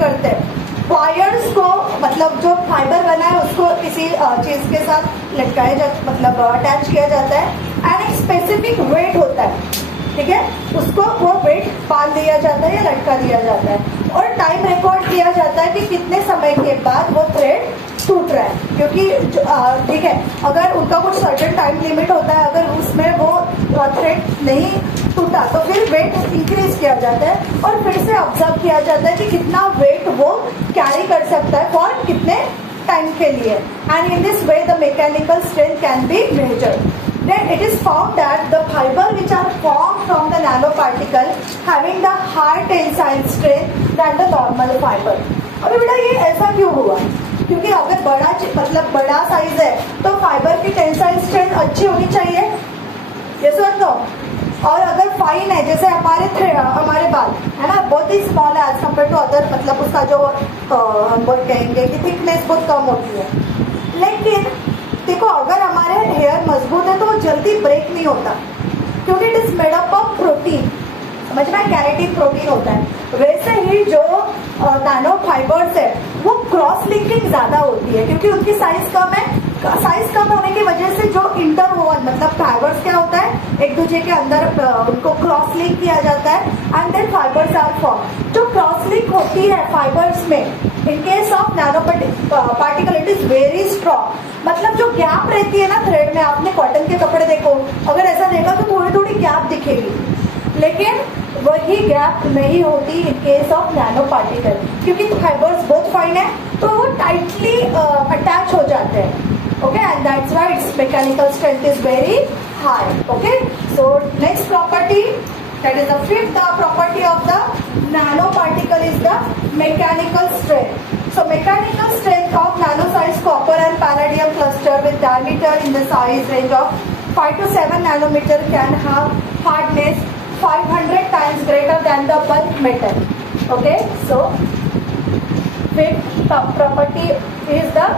करते हैं। वायर्स को मतलब जो फाइबर बना है उसको किसी चीज के साथ लटकाया जाता, मतलब अटैच किया जाता है एंड एक स्पेसिफिक वेट होता है, ठीक है, उसको वो वेट बांध दिया जाता है या लटका दिया जाता है और टाइम रिकॉर्ड किया जाता है कि कितने समय के बाद वो थ्रेड टूट रहा है, क्योंकि ठीक है, अगर उनका कुछ सर्टेन टाइम लिमिट होता है, अगर उसमें वो थ्रेड नहीं टूटा तो फिर वेट इंक्रीज किया जाता है और फिर से ऑब्जर्व किया जाता है कि कितना वेट वो कैरी कर सकता है फॉर कितने टाइम के लिए, and in this way the mechanical strength can be measured. Then it is found that the fiber which are formed from the nanoparticle having the higher tensile strength than the normal fiber. अभी बेटा ये ऐसा क्यों हुआ? क्योंकि अगर बड़ा मतलब बड़ा साइज है तो फाइबर की टेंसाइल स्ट्रेंथ अच्छी होनी चाहिए, ये सर तो. और अगर फाइन है जैसे हमारे बाल है ना बहुत ही स्मॉल है एज कम्पेयर टू अदर, मतलब उसका जो हम कहेंगे कि थिकनेस बहुत कम होती है, लेकिन देखो अगर हमारे हेयर मजबूत है तो वो जल्दी ब्रेक नहीं होता क्योंकि it is made up of protein, समझ में, कैरेटिन प्रोटीन होता है. वैसे ही जो नैनो फाइबर्स है वो क्रॉस लिंकिंग ज्यादा होती है क्योंकि उनकी साइज कम है. साइज कम होने की वजह से जो इंटरवोवन मतलब फाइबर्स क्या होता है एक दूसरे के अंदर उनको क्रॉस लिंक किया जाता है and then fibres are form. जो क्रॉस लिंक होती है फाइबर्स में in case of nano particle it is very strong. मतलब जो गैप रहती है ना थ्रेड में, आपने कॉटन के कपड़े देखो, अगर ऐसा देखा तो थोड़ी थोड़ी गैप दिखेगी, लेकिन वही गैप नहीं होती इन केस ऑफ नैनो पार्टिकल क्योंकि फाइबर्स बहुत फाइन है तो वो टाइटली अटैच हो जाते हैं. Okay, and that's why it's mechanical strength is very high. Okay, so next property, that is the fifth property of the nanoparticle is the mechanical strength. So mechanical strength of nano size copper and palladium cluster with diameter in the size range of 5 to 7 nanometer can have hardness 500 times greater than the bulk metal. Okay, so fifth property is the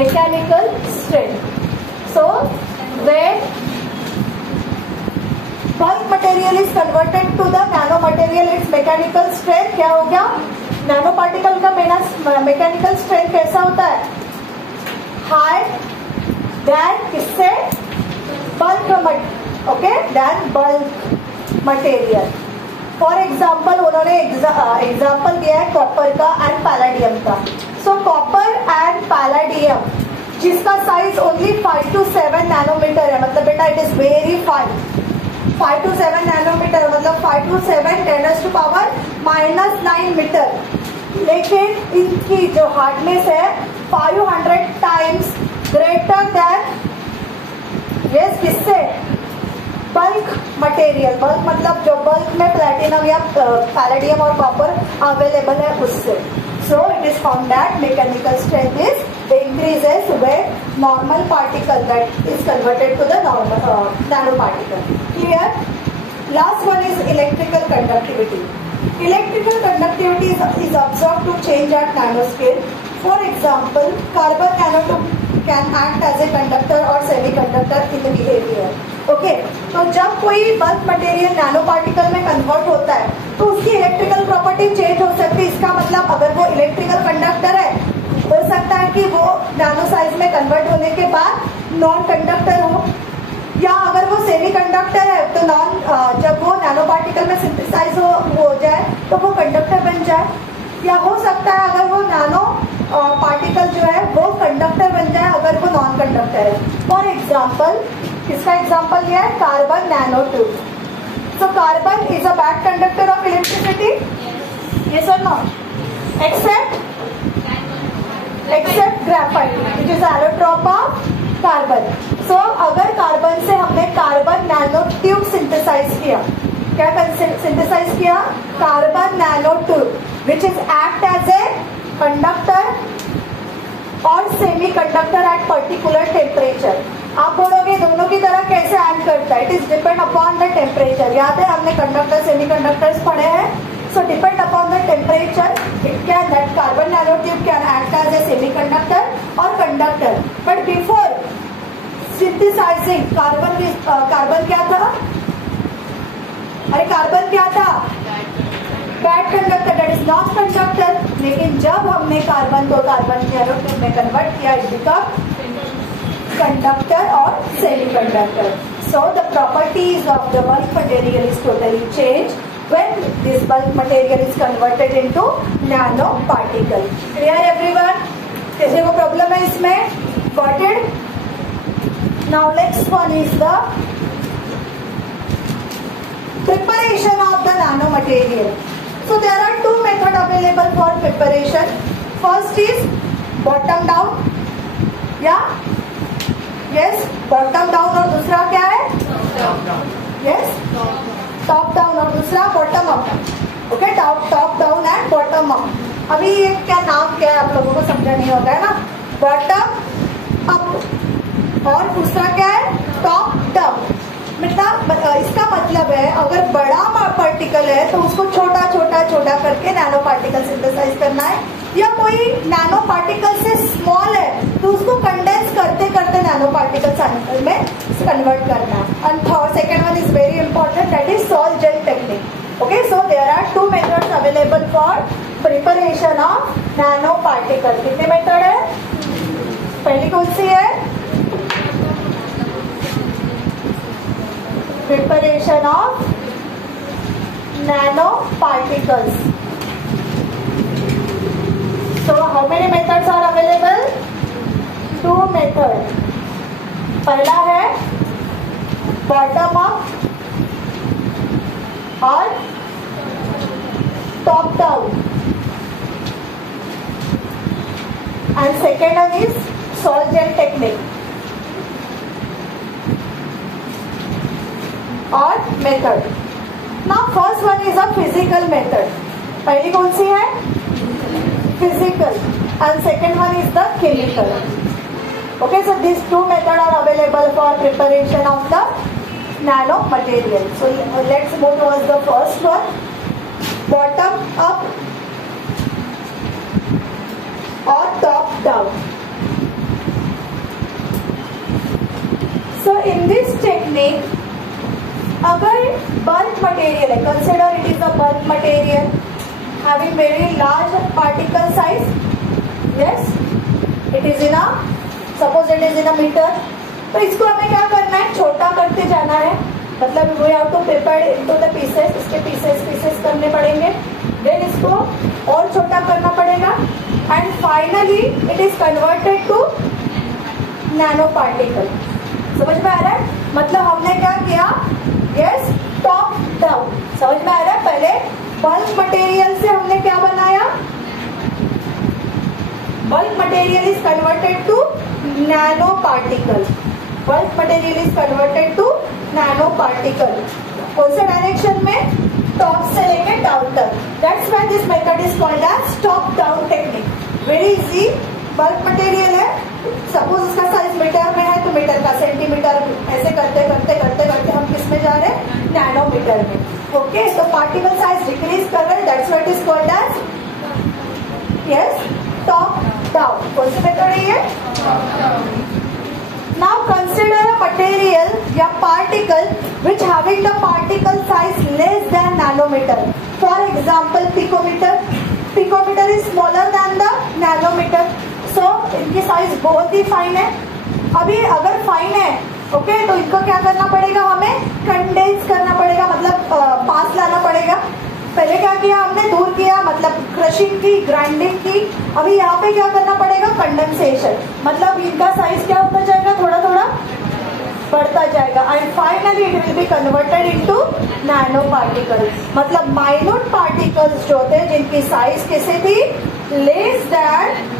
mechanical strength. So when bulk material is converted to the nano material, its mechanical strength क्या हो गया? Nano particle का mechanical strength कैसा होता है? High than किससे? Bulk, okay, than bulk material. For example उन्होंने example दिया है कॉपर का एंड पैलाडियम का. सो कॉपर एंड पैलाडियम जिसका साइज ओनली 5 to 7 नैनोमीटर है, मतलब बेटा it is very fine. 5 to 7 nanometre मतलब 5 to 7 10⁻⁹ मीटर, लेकिन इनकी जो हार्डनेस है 500 टाइम्स ग्रेटर देन यस किससे? Bulk material. बल्क मतलब जो बल्क में प्लैटिनम या पैलेडियम और कॉपर अवेलेबल है उससे. So it is found that mechanical strength is increases when normal particle that is converted to the normal nanoparticle. Clear? Last one is electrical conductivity. Electrical conductivity is observed to change at nanoscale. For example, carbon nanotube can act as a conductor or semiconductor in the behavior. Okay, तो जब कोई bulk material nano particle में convert होता है तो उसकी electrical property change हो सकती है. इसका मतलब अगर वो इलेक्ट्रिकल कंडक्टर है हो सकता है कि वो नैनो साइज में कन्वर्ट होने के बाद नॉन कंडक्टर हो, या अगर वो सेमी कंडक्टर है तो जब वो नैनो पार्टिकल में सिंथेसाइज हो जाए तो वो कंडक्टर बन जाए, या हो सकता है अगर वो नैनो पार्टिकल जो है वो कंडक्टर बन जाए अगर वो नॉन कंडक्टर है. फॉर एग्जाम्पल, इसका एग्जाम्पल दिया है carbon nano tube. So carbon is a bad conductor of electricity, yes और not? Except graphite which is allotrope of carbon. So अगर कार्बन से हमने कार्बन नैनो ट्यूब सिंथेसाइज किया, क्या सिंथेसाइज किया? Carbon nano tube which is act as a conductor और semi conductor at particular temperature. आप बोलोगे दोनों की तरह कैसे एक्ट करता है? It is depend upon the temperature. याद है हमने कंडक्टर सेमी कंडक्टर्स पढ़े हैं. So depend upon the temperature it can that carbon nano tube can act as a semi conductor और conductor. But before synthesizing carbon क्या था? अरे carbon क्या था? Bad conductor, that is not conductor. जब हमने कार्बन को कार्बन के एरोट्यूब में कन्वर्ट किया, इट बिकम कंडक्टर और semiconductor. So the properties of the bulk material is totally changed when this bulk material is converted into nanoparticle. Clear everyone? किसी को problem है इसमें? Got it? Now next one is the preparation of the nanomaterial. So there are two methods available for preparation. First is bottom down. Yeah? Yes, bottom down और दूसरा क्या है? Yes, top down और दूसरा bottom up. Okay, top down and bottom up. अभी ये क्या नाम क्या है आप लोगों को समझा नहीं होगा है ना? Bottom up और दूसरा क्या है? Top down. मतलब इसका मतलब है अगर बड़ा पार्टिकल है तो उसको छोटा छोटा छोटा करके नैनो पार्टिकल सिंथेसाइज करना है, या कोई नैनो पार्टिकल से स्मॉल है तो उसको कंडेंस करते करते नैनो पार्टिकल में कन्वर्ट करना है. And second one is very important, that is salt gel technique. Okay, so there are two methods available for preparation of nano particle. कितने मेथड है? पहली कौन सी है? Preparation of nanoparticles. So how many methods are available? Two methods. पहला है bottom up और top down, and second one is salt gel technique और method. Now first one is a physical method. पहली कौन सी है? Physical, and second one is the chemical. Okay, so this two method are available for preparation of the nano material. So let's move towards the first one, bottom up और top down. So in this technique अगर bulk material है, consider it is a bulk material having very large particle size. Yes, it is in a, suppose it is in a metre. तो इसको हमें क्या करना है? छोटा करते जाना है. मतलब we have to prepare into the pieces. इसके पीसेस करने पड़ेंगे, देन इसको और छोटा करना पड़ेगा, and finally it is converted to nano particle. समझ में आ रहा है? मतलब हमने क्या किया? Yes, top down. समझ में आ रहा है? पहले बल्क मटेरियल से हमने क्या बनाया? Bulk material is converted to nano particle. Bulk material is converted to nano particle. कौन से डायरेक्शन में? टॉप से लेके डाउन तक. That's why this method is called as top down technique. Very easy. Bulk material है, suppose उसका size metre में है तो मीटर का सेंटीमीटर, ऐसे करते करते करते करते हम किस में जा रहे हैं? नैनोमीटर में. ओके, तो पार्टिकल साइज डिक्रीज कर रहे हैं, that's what is called as yes top down. कौन सी मेथड है ये? नाउ कंसिडर अ मटेरियल या particle which having the particle size less than nanometer. For example picometer. Picometer is smaller than the nanometer. So इनकी size बहुत ही fine है. अभी अगर फाइन है, ओके, तो इनको क्या करना पड़ेगा? हमें कंडेंस करना पड़ेगा, मतलब पास लाना पड़ेगा. पहले क्या किया हमने? दूर किया, मतलब क्रशिंग की, ग्राइंडिंग की. अभी यहाँ पे क्या करना पड़ेगा? कंडेंसेशन. मतलब इनका साइज क्या होता जाएगा? थोड़ा थोड़ा बढ़ता जाएगा, and finally it will be converted into nano particle. मतलब माइन्यूट पार्टिकल्स जो होते हैं जिनकी साइज कैसे थी? Less than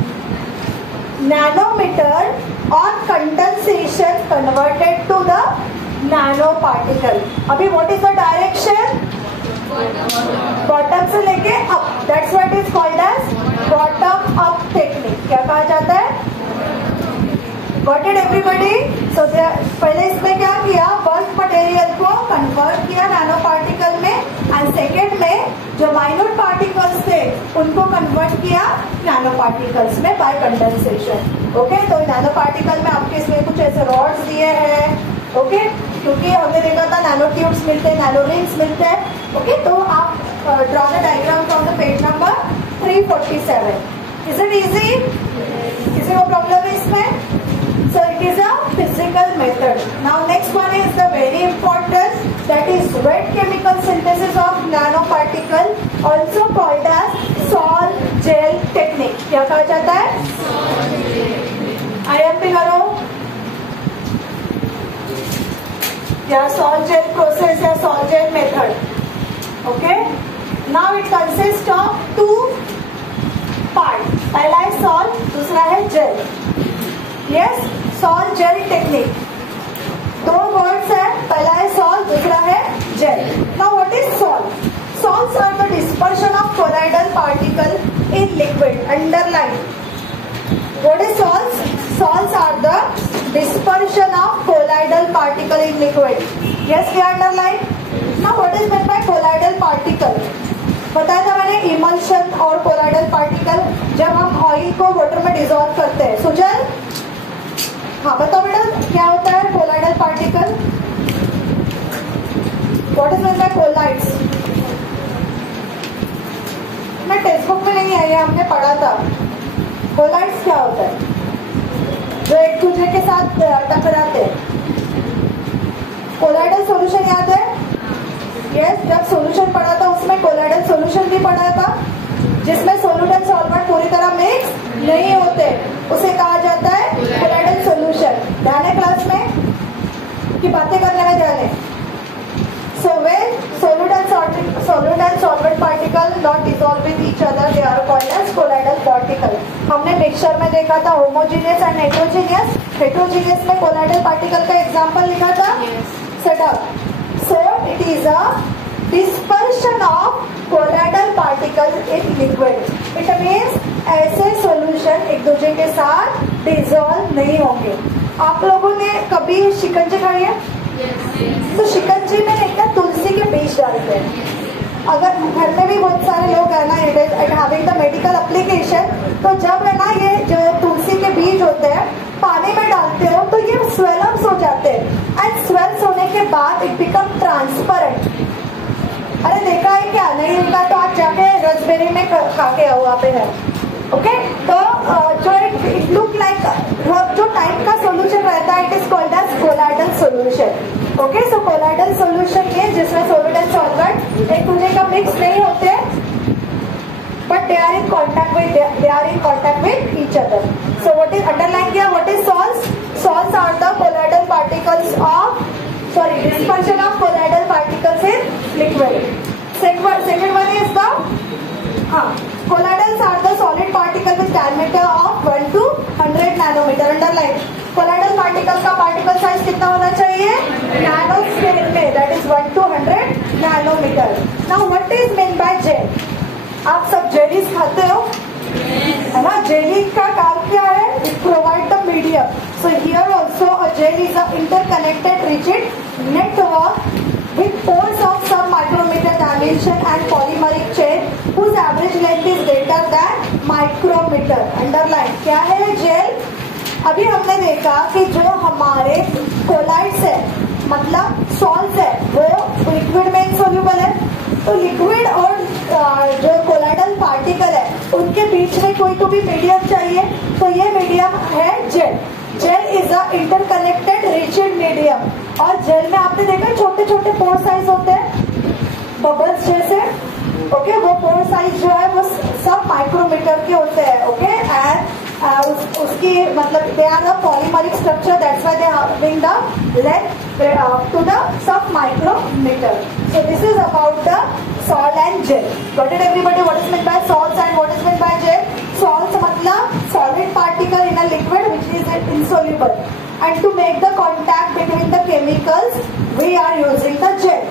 nanometer or condensation converted to the nano particle. अभी what is the direction? Bottom से लेके up. That's what is called as bottom up technique. क्या कहा जाता है? Got it everybody? सो पहले इसमें क्या किया? बल्क मटेरियल को कन्वर्ट किया नैनो पार्टिकल में, एंड सेकेंड में जो माइन्यूट पार्टिकल्स थे उनको कन्वर्ट किया नैनो पार्टिकल्स में बाय कंडेंसेशन. ओके, तो नैनो पार्टिकल में आपके इसमें कुछ ऐसे रॉड्स दिए हैं. ओके, क्योंकि हमने देखा था नैनो ट्यूब्स मिलते हैं, नैनो रिंग्स मिलते हैं. ओके, तो आप draw the diagram from the page number 347. Is it easy? किसी को प्रॉब्लम है इसमें? So it is a physical method. Now next one is the very important, that is wet chemical synthesis of nanoparticle, also called as sol gel technique. क्या कहा जाता है? IMP करो या sol gel process या sol gel method. Okay. Now it consists of two parts. पहला है sol, दूसरा है gel. Yes, salt gel technique. दो वर्ड्स है, पहला है salt, दूसरा है gel. Now what is salt? Salts are the dispersion of colloidal particle in liquid. Underline. What is salts? Salts are the dispersion of colloidal particle in liquid. Yes, we underline. Now what is meant by colloidal particle? बताया था मैंने emulsion और colloidal particle जब हम oil को water में dissolve करते हैं. सुजल, हाँ बताओ बेटा क्या होता है colloidal particle? What is mean by colloids? मैं टेक्स्ट बुक में नहीं आई है, हमने पढ़ा था. कोलाइड्स क्या होता है? जो एक दूसरे के साथ टकराते हैं. कोलाइडल सॉल्यूशन याद है? यस, जब सॉल्यूशन पढ़ा था उसमें कोलाइडल सॉल्यूशन भी पढ़ा था, जिसमें सोल्यूट एंड सॉल्वेंट पूरी तरह मिक्स नहीं होते, उसे कहा जाता है कोलाइडल सॉल्यूशन. ध्यान है क्लास में कि बातें करने में ध्यान है? So when solute and solvent particle not dissolve with each other, they are called as colloidal particle. हमने मिक्सचर में देखा था होमोजीनियस एंड हेटेरोजीनियस. हेटेरोजीनियस में कोलाइडल पार्टिकल का एग्जांपल लिखा था. Set up. So it is a dispersion of colloidal particles in liquid. It means ऐसे solution एक दूसरे के साथ dissolve नहीं होंगे. आप लोगों ने कभी शिकंजी खाई है? तो शिकंजी में एक ना तुलसी के बीज डालते हैं. अगर घर में भी बहुत सारे लोग है ना it having the medical application, तो जब है ना ये जो तुलसी के बीज होते हैं पानी में डालते हो तो ये स्वेलअप्स हो जाते हैं एंड स्वेल्स होने के बाद इट बिकम ट्रांसपेरेंट. अरे देखा है क्या? नहीं देखा तो आज जाके रसबेरी में खा के आओ, वहाँ पे है. ओके, तो जो इट लुक लाइक जो टाइप का सोल्यूशन रहता है it is called as colloidal solution. Okay, so colloidal solution ये जिसमें सोल्यूट एंड सॉल्वेंट एक दूसरे का मिक्स नहीं होते, but they are in contact with each other. So what is underlined here? What is salts? Salts are the colloidal particles of dispersion of colloidal particles in liquid. Second one is the colloidals are the solid particle with diameter of 1 to 100 nanometer. Underline. colloidal particle का particle size कितना होना चाहिए? Nano scale में, that is 1 to 100 nanometer. Now what is meant by gel? आप सब jellies खाते हो है ना? जेली का काम क्या है? It provide the medium. So here also a gel is a interconnected rigid network with pores of some micrometer dimension and polymeric chain whose average length is greater than micrometer. Underline. क्या है jail? अभी हमने देखा कि जो हमारे collides है मतलब सॉल्ट्स है वो लिक्विड में इनसोल्यूबल है. तो लिक्विड और जो कोलाइडल पार्टिकल है उनके बीच में कोई तो भी मीडियम चाहिए, तो ये मीडियम है gel. Gel is a interconnected rigid medium. और जेल में आपने देखा छोटे छोटे पोर साइज होते हैं बबल्स जैसे. ओके, वो पोर साइज जो है वो सब माइक्रोमीटर के होते हैं. ओके, एंड उसकी मतलब they are the polymeric structure, that's why they are having the length to the sub micrometre. So this is about the salt and gel. Got it everybody? What is meant by salts and what is meant by gel? Salts मतलब solid particle in a liquid which is insoluble, and to make the contact between the chemicals we are using the gel.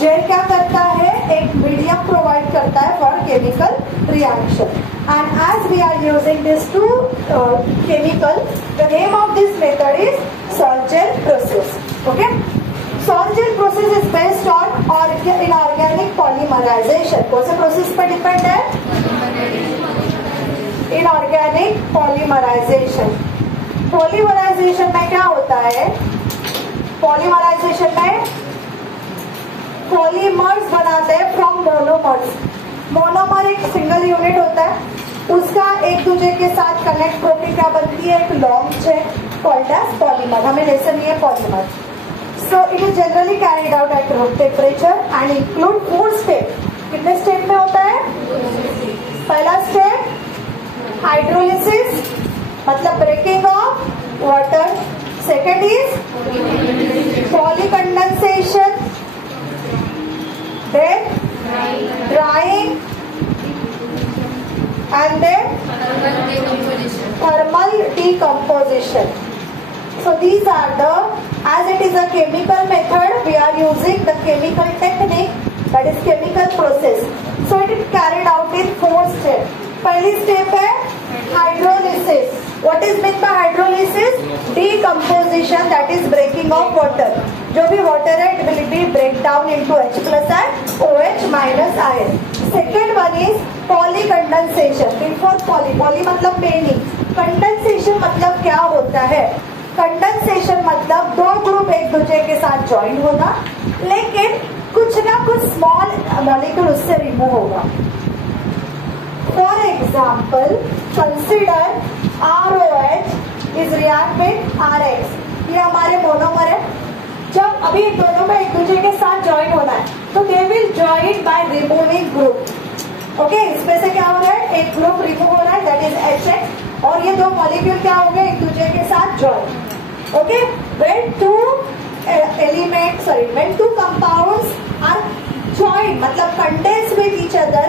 Gel क्या करता है? एक medium provide करता है for chemical reaction. And as we are using this to chemical, the name of this method is salt gel process. Okay, salt gel process is based on inorganic polymerization. कौन से process पर depend है? Inorganic polymerisation. Polymerisation में क्या होता है? Polymerisation में polymers बनाते हैं फ्रॉम मोनोमर्स. मोनोमर एक सिंगल यूनिट होता है, उसका होती है एक long chain called as polymer. हमें लेसन ये polymer. So it is generally carried out at room temperature and include 4 step. कितने स्टेप में होता है? पहला स्टेप हाइड्रोलिसिस मतलब breaking of water. Second is polycondensation, then drying, and then thermal decomposition. So these are the, as it is a chemical method, we are using the chemical technique, that is chemical process. So it is carried out in 4 steps. पहली step है hydrolysis. What is meant by hydrolysis? Decomposition, that is breaking of water. जो भी water है it will be break down into H plus and OH minus ion. Second one is polykondensation. Before poly मतलब many. Condensation मतलब क्या होता है? Condensation मतलब दो ग्रुप एक दूसरे के साथ ज्वाइन होना, लेकिन कुछ ना कुछ स्मॉल मॉलिक्यूल उससे रिमूव होगा. For example, consider ROH is react with RH. ये हमारे मोनोमर है. जब अभी दोनों में एक दूसरे के साथ ज्वाइन होना है तो they will join by removing group. Okay, इसमें से क्या हो रहा है? एक ग्रुप रिमूव हो रहा है, दैट इज HX, और ये दो मॉलिक्यूल क्या हो गए? एक दूसरे के साथ join. Okay, when two compounds are joined मतलब condense with each other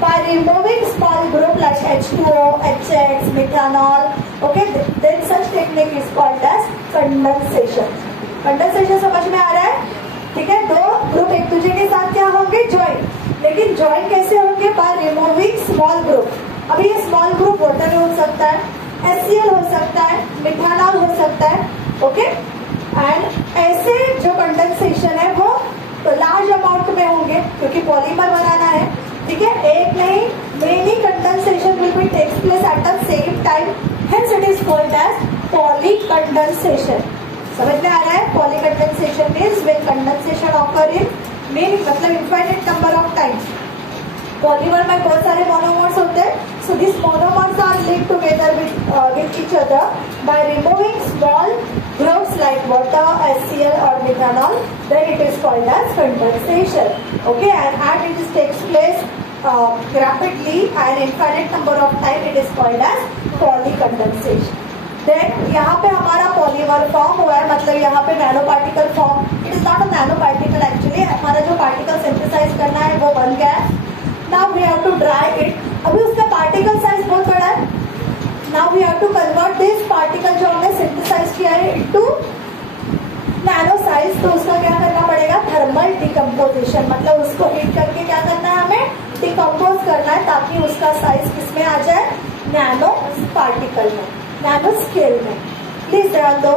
by removing small group like H2O, HX, methanol. Okay, then such technique is called as condensation. Condensation समझ में आ रहा है? ठीक है, दो ग्रुप एक दूसरे के साथ क्या होंगे? ज्वाइन. लेकिन ज्वाइन कैसे होंगे? Bye removing small group. अभी ये स्मॉल ग्रुप वाटर हो सकता है, HCl हो सकता है, मिथानॉल हो सकता है. ओके, एंड ऐसे जो कंडेंसेशन है वो लार्ज अमाउंट में होंगे क्योंकि पॉलीमर बनाना है. ठीक है, एक नहीं, many condensation will be takes place at the same time, hence it is called as polycondensation. समझ में आ रहा है? Polycondensation means when condensation occur in many मतलब infinite number of times. Polymer में बहुत सारे मोनोमर्स होते हैं, so these monomers are linked together with each other by removing small groups like water, HCl or methanol. Then it is called as condensation. Okay, and it takes place rapidly and infinite number of time. It is called as polycondensation. Then यहाँ पे हमारा polymer form हुआ है, मतलब यहाँ पे nano particle form. It is not a nano particle actually. हमारा जो पार्टिकल सिंथेसाइज करना है वो बन गया है. Now we have to dry it. अभी उसका पार्टिकल साइज बहुत बड़ा है. Now we have to convert this particle जो हमने सिंथेसाइज किया है into नैनो साइज. तो उसका क्या करना पड़ेगा? थर्मल डिकम्पोजिशन, मतलब उसको हीट करके क्या करना है? हमें डिकम्पोज करना है ताकि उसका साइज किसमें आ जाए? नैनो पार्टिकल में, नैनो स्केल में. प्लीज ध्यान दो,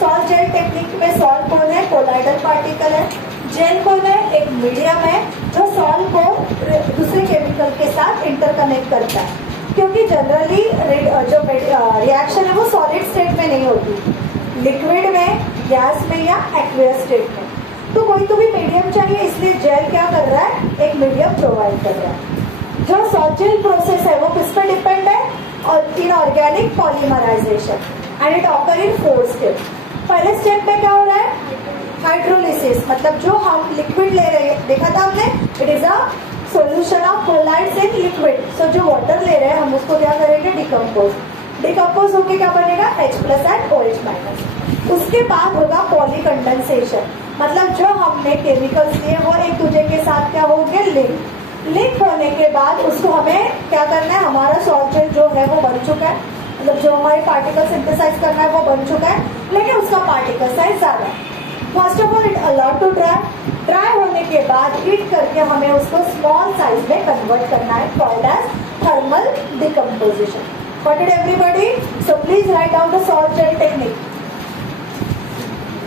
सॉल्ट जेल टेक्निक में सॉल्ट कौन है? कोलाइडल पार्टिकल है. जेल कौन है? एक मीडियम है जो सॉल्ट को दूसरे केमिकल के साथ इंटरकनेक्ट करता है. क्योंकि जनरली जो रिएक्शन है वो सॉलिड स्टेट में नहीं होती, लिक्विड में, गैस में या एक्वियस स्टेट में. तो कोई तो भी मीडियम चाहिए, इसलिए जेल क्या कर रहा है? एक मीडियम प्रोवाइड कर रहा है. जो सॉल्ट जेल प्रोसेस है वो किस पे डिपेंड है? और inorganic polymerisation, and it occur in 4 step. पहले स्टेप में क्या हो रहा है? हाइड्रोलिसिस, मतलब जो हम लिक्विड ले रहे हैं, देखा था हमने, it is a solution of colloids in liquid. So जो वाटर ले रहे हैं हम उसको क्या करेंगे? डिकम्पोज. डिकम्पोज होके क्या बनेगा? H plus and OH minus. उसके बाद होगा पॉलीकंडेंसेशन, मतलब जो हमने केमिकल्स लिए वो एक दूसरे के साथ क्या होंगे? लिंक. लिंक होने के बाद उसको हमें क्या करना है? हमारा सॉल्ट जेल जो है वो बन चुका है, मतलब जो हमारे पार्टिकल सिंथेसाइज करना है वो बन चुका है, लेकिन उसका पार्टिकल साइज ज्यादा है. First of all it allowed to dry. Dry होने के बाद हीट करके हमें उसको स्मॉल साइज में कन्वर्ट करना है, called as thermal decomposition. Got it everybody? So please write down the salt gel technique.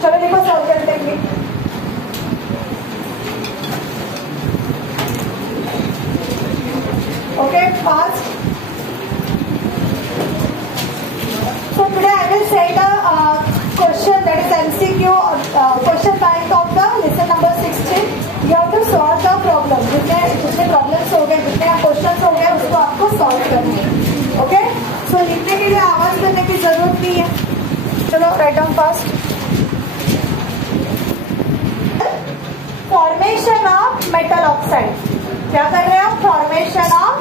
चलो देखो salt gel technique. Okay, fast. So today I will say the question, that is MCQ question bank of the lesson number 16. You have to solve the problem. जितने problems हो गए, जितने question हो गए उसको आपको सॉल्व करना है. ओके, सो लिखने के लिए आवाज करने की जरूरत नहीं है। चलो write down fast. Formation of metal oxide, क्या कर रहे हैं हम? फॉर्मेशन ऑफ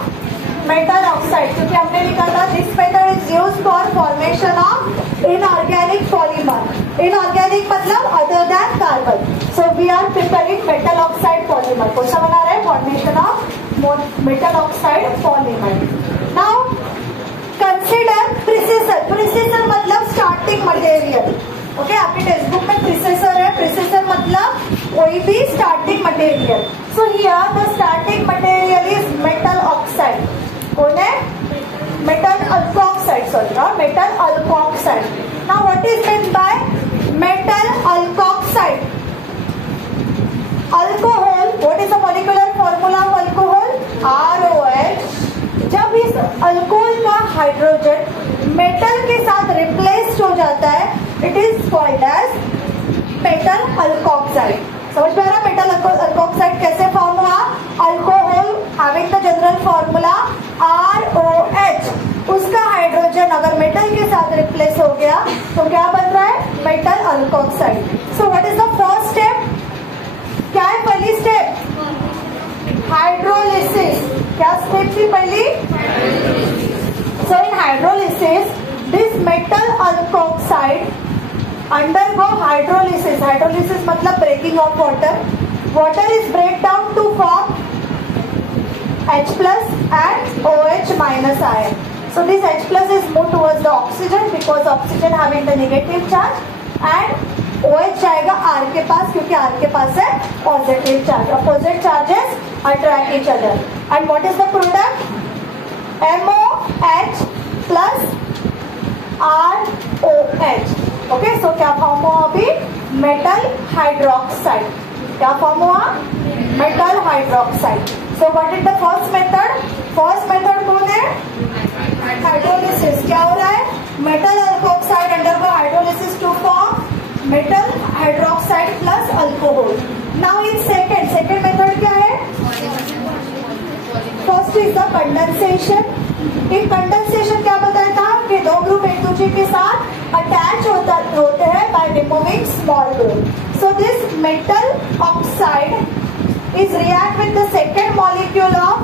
मेटल ऑक्साइड, क्योंकि हमने लिखा था this method is used for formation of inorganic polymer. Inorganic मतलब other than carbon. So we are preparing metal oxide polymer. कौन सा बना रहे हैं? Formation of metal oxide polymer. Now consider precursor. Precursor मतलब स्टार्टिंग मटेरियल। ओके, आपके text book में precursor है। प्रिसेसर मतलब कोई भी starting material. So here the starting material is metal oxide. कौन है? Metal alkoxide, sorry, metal alkoxide. Now what is mean by metal alkoxide? Alcohol, what is the molecular formula of alcohol? ROH। जब इस alcohol का hydrogen metal के साथ replaced हो जाता है, it is called as metal alkoxide. समझ में आ रहा? मेटल अल्कोक्साइड कैसे फॉर्म हुआ? Alcohol having the general formula ROH, उसका हाइड्रोजन अगर मेटल के साथ रिप्लेस हो गया तो क्या बन रहा है? Metal alkoxide. So what is the first step? क्या है पहली स्टेप? हाइड्रोलिसिस। क्या स्टेप थी पहली? So in hydrolysis this metal alkoxide undergo hydrolysis. Hydrolysis मतलब breaking of water. Water is break down to form H plus and OH minus ion. So this H plus is moved towards the oxygen because oxygen having the negative charge, and OH जाएगा R के पास क्योंकि R के पास है positive charge. Opposite charges attract each other. And what is the product? MOH plus ROH. Okay, so क्या form हुआ अभी? Metal hydroxide. क्या form हुआ? Metal hydroxide. So what is the first method? First method कौन है? Hydrolysis. क्या हो रहा है? Metal alkoxide undergo hydrolysis to form metal hydroxide plus alcohol. Now in second method क्या है? First is the condensation. In condensation क्या बताया था कि दो ग्रुप एक दूसरे के साथ अटैच होते हैं by removing small group. So this metal oxide is react with the second molecule of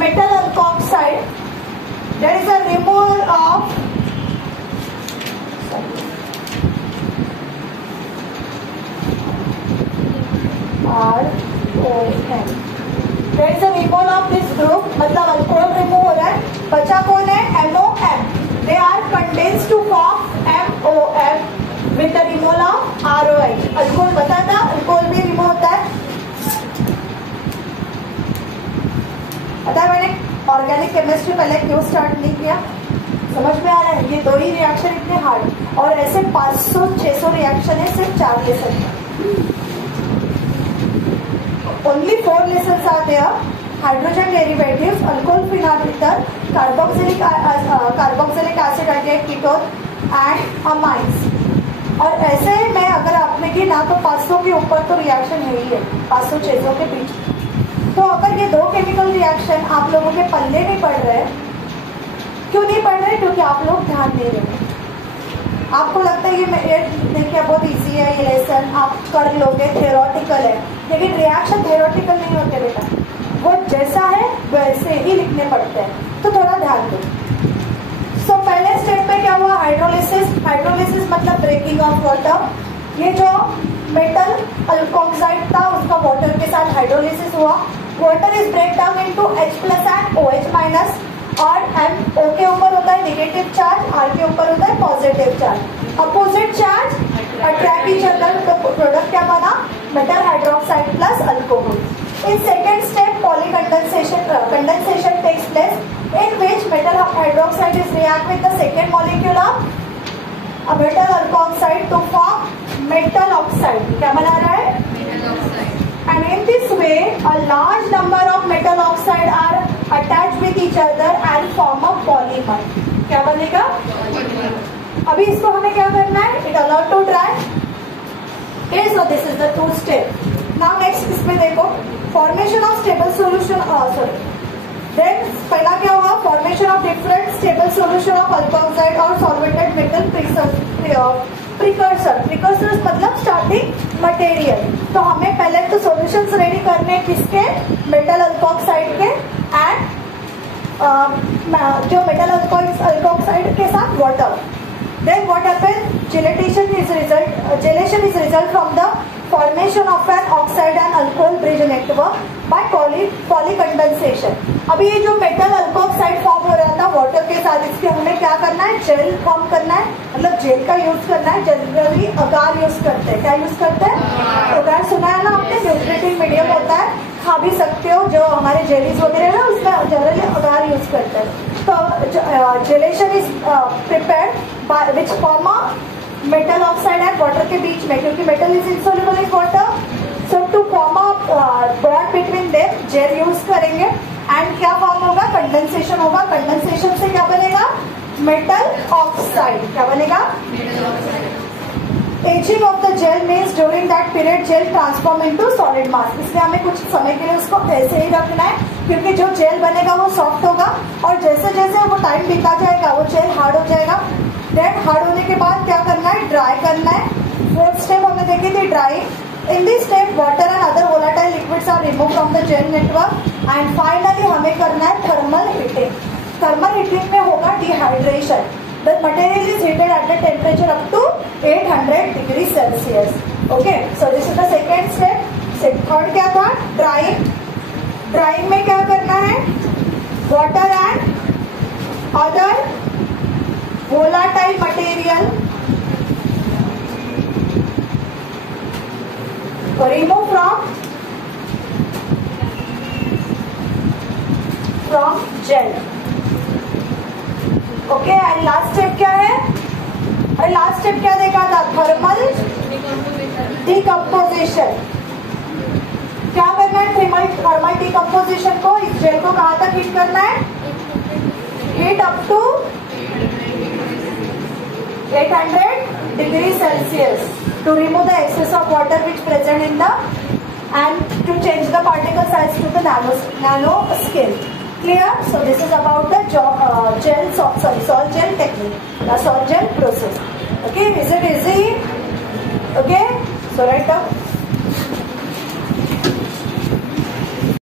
metal alkoxide. There is a removal of ROM। There is a removal of this group, मतलब alcohol remove हो रहा है। बचा कौन है? MOM। They are condensed to form MOM with the removal of ROH। Alcohol बता था, alcohol भी रिमूव होता है। पता है मैंने ऑर्गेनिक केमिस्ट्री पहले क्यों स्टार्ट नहीं किया? समझ में आ रहा है? ये दो ही रिएक्शन इतने हार्ड, और ऐसे 500-600 रिएक्शन है सिर्फ 4 lesson. Only 4 lessons are there. Hydrogen derivatives, alcohol phenol ether, carboxylic acid again, ketone and amines. और ऐसे में अगर आपने की ना तो 500 के ऊपर तो रिएक्शन है ही है, 500-600 के बीच। तो अगर ये दो केमिकल रिएक्शन आप लोगों के पल्ले नहीं पड़ रहे, क्यों नहीं पड़ रहे? क्योंकि आप लोग ध्यान नहीं रहे। आपको लगता है ये देखिए बहुत इजी है ये लेसन, आप कर लोगे, थ्योरेटिकल है, लेकिन रिएक्शन थ्योरेटिकल नहीं होते बेटा, वो जैसा है वैसे ही लिखने पड़ते हैं, तो थोड़ा ध्यान दो। सो पहले स्टेप में क्या हुआ? हाइड्रोलिसिस। हाइड्रोलिसिस मतलब ब्रेकिंग ऑफ वाटर। ये जो मेटल अल्कोक्साइड था उसका वाटर के साथ हाइड्रोलिसिस हुआ। Water is break down into H plus and OH minus, और O के ऊपर होता है नेगेटिव चार्ज, R के ऊपर होता है positive charge. Opposite charge attract each other, तो प्रोडक्ट क्या बना? Metal hydroxide plus alcohol. In second step condensation takes place in which metal hydroxide is react with the second molecule of a metal alkoxide to form metal oxide। क्या बना रहा है? Metal oxide। And in this way a large number of metal oxide are attached with each other and form a polymer। क्या बनेगा? Polymer। अभी इसको हमें क्या करना है? It allowed to dry। Okay, so this is the 2 step। Now next इसमें देखो formation of stable solution। Then पहला क्या हुआ? formation of different stable solution of alkoxide or solvented metal precursor. Precursors मतलब स्टार्टिंग मटेरियल. तो हमें पहले तो सॉल्यूशंस रेडी करने किसके, मेटल अल्कोक्साइड के एंड जो मेटल अल्कोक्साइड के साथ water. Then what happens? Gelation is result from the formation of an oxide and alcohol bridge network by polycondensation. अभी ये जो मेटल अल्कोक्साइड फॉर्म हो रहा था वाटर के साथ, इसके हमें क्या करना है, जेल फॉर्म करना है, मतलब जेल का यूज करना है. जनरली अगार यूज करते हैं. क्या यूज करते हैं? अगार सुना है ना आपने, न्यूट्रिटिव मीडियम होता है, खा भी सकते हो. जो हमारे जेलीज वगैरह है ना उसमें जनरली अगार यूज करते हैं. तो gelation is prepared by which form metal oxide and water के बीच में, क्योंकि metal is insoluble in water. So to form a bond between them gel use करेंगे एंड क्या फॉर्म होगा, कंडेंसेशन होगा. कंडेंसेशन से क्या बनेगा, मेटल ऑक्साइड. क्या बनेगा, ageing of the gel means during that period gel transform into solid mass. इसलिए हमें कुछ समय के लिए उसको ऐसे ही रखना है, क्योंकि जो जेल बनेगा वो सॉफ्ट होगा और जैसे जैसे वो टाइम बीता जाएगा वो जेल हार्ड हो जाएगा. देन हार्ड होने के बाद क्या करना है, ड्राई करना है. फोर्थ स्टेप हमने देखी थी dry. In this step water and other volatile liquids are remove from the gel network and finally हमें करना है थर्मल हीटिंग. थर्मल हीटिंग में होगा dehydration. The material is heated at the temperature up to 800 degrees Celsius. Okay, so this is the second step. Third क्या था, drying. Drying में क्या करना है, water and other volatile material remove from gel. Okay and last step क्या है, और last step क्या देखा था, थर्मल डिकम्पोजिशन. क्या करना है, थर्मल डिकम्पोजिशन को, इस जेल को कहां तक हीट करना है, heat up to 800 degree Celsius to remove the excess of water which present in the end to change the particle size to the nano scale. Clear? So this is about the salt gel technique, the salt gel process. Okay, is it easy? Okay, so write down.